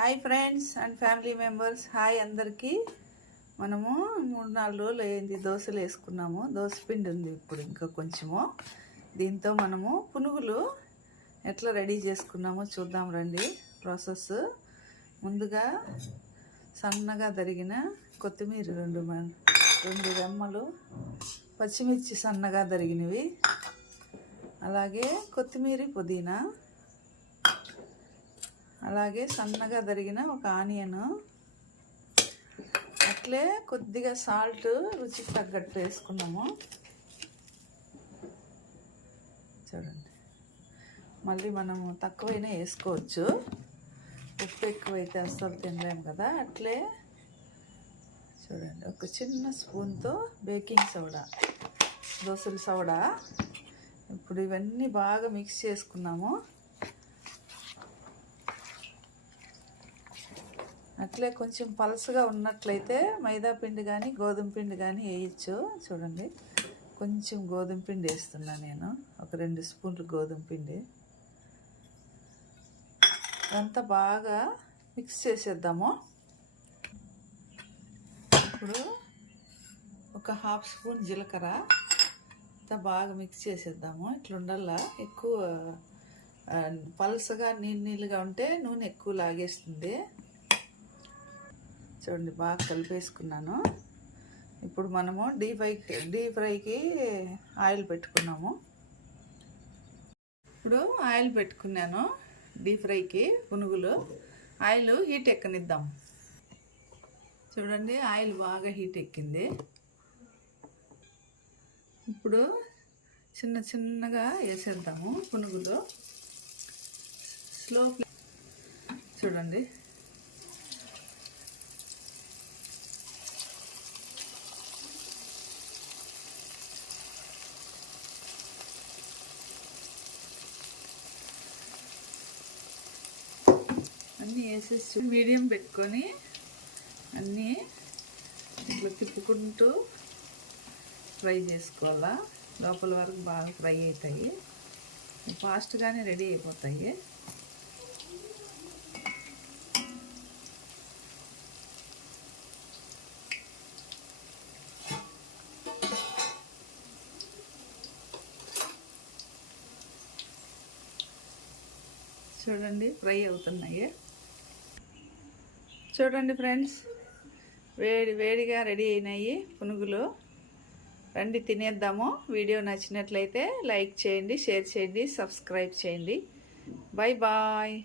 Hi friends and family members, hi అందరికీ. మనము 3-4 రోజులు అయింది దోశలు వేసుకున్నాము. దోశ పిండి ఉంది ఇప్పుడు ఇంకా కొంచెము. దీంతో మనము పునుగులు ఎట్లా రెడీ చేసుకున్నామో చూద్దాం రండి. ప్రాసెస్ ముందుగా సన్నగా తరిగిన కొత్తిమీర 2 రెమ్మలు, పచ్చిమిర్చి సన్నగా తరిగినవి, అలాగే కొత్తిమీర, పుదీనా, అలాగే సన్నగా తరిగిన ఒక ఆనియన్, అట్లే కొద్దిగా సాల్ట్ రుచికి తగ్గట్టు వేసుకున్నాము. చూడండి, మళ్ళీ మనము తక్కువైనా వేసుకోవచ్చు, ఉప్పు ఎక్కువైతే అస్సలు తినలేము కదా. అట్లే చూడండి, ఒక చిన్న స్పూన్తో బేకింగ్ సోడా, దోసల సోడా. ఇప్పుడు ఇవన్నీ బాగా మిక్స్ చేసుకున్నాము. అట్లే కొంచెం పలసగా ఉన్నట్లయితే మైదా పిండి కానీ గోధుమ పిండి కానీ వేయచ్చు. చూడండి, కొంచెం గోధుమ పిండి వేస్తున్నా నేను, ఒక 2 స్పూన్లు గోధుమ పిండి. అంతా బాగా మిక్స్ చేసేద్దాము. ఇప్పుడు ఒక 1/2 స్పూన్ జీలకర్ర అంతా బాగా మిక్స్ చేసేద్దాము. ఇట్లా ఉండాలా, ఎక్కువ పలసగా నీళ్ళుగా ఉంటే నూనె ఎక్కువ లాగేస్తుంది. చూడండి, బాగా కలిపేసుకున్నాను. ఇప్పుడు మనము డీప్ ఫ్రైకి ఆయిల్ పెట్టుకున్నాము. ఇప్పుడు ఆయిల్ పెట్టుకున్నాను డీప్ ఫ్రైకి పునుగులు. ఆయిల్ హీట్ ఎక్కనిద్దాం. చూడండి, ఆయిల్ బాగా హీట్ ఎక్కింది. ఇప్పుడు చిన్నగా వేసేద్దాము పునుగులు. Slow flame. చూడండి, అన్నీ వేసేసి మీడియం పెట్టుకొని అన్నీ ఇట్లా తిప్పుకుంటూ ఫ్రై చేసుకోవాలా. లోపల వరకు బాగా ఫ్రై అవుతాయి, ఫాస్ట్గానే రెడీ అయిపోతాయి. చూడండి, ఫ్రై అవుతున్నాయి. చూడండి ఫ్రెండ్స్, వేడిగా రెడీ అయినాయి పునుగులు. రండి తినేద్దాము. వీడియో నచ్చినట్లయితే లైక్ చేయండి, షేర్ చేయండి, సబ్స్క్రైబ్ చేయండి. Bye bye.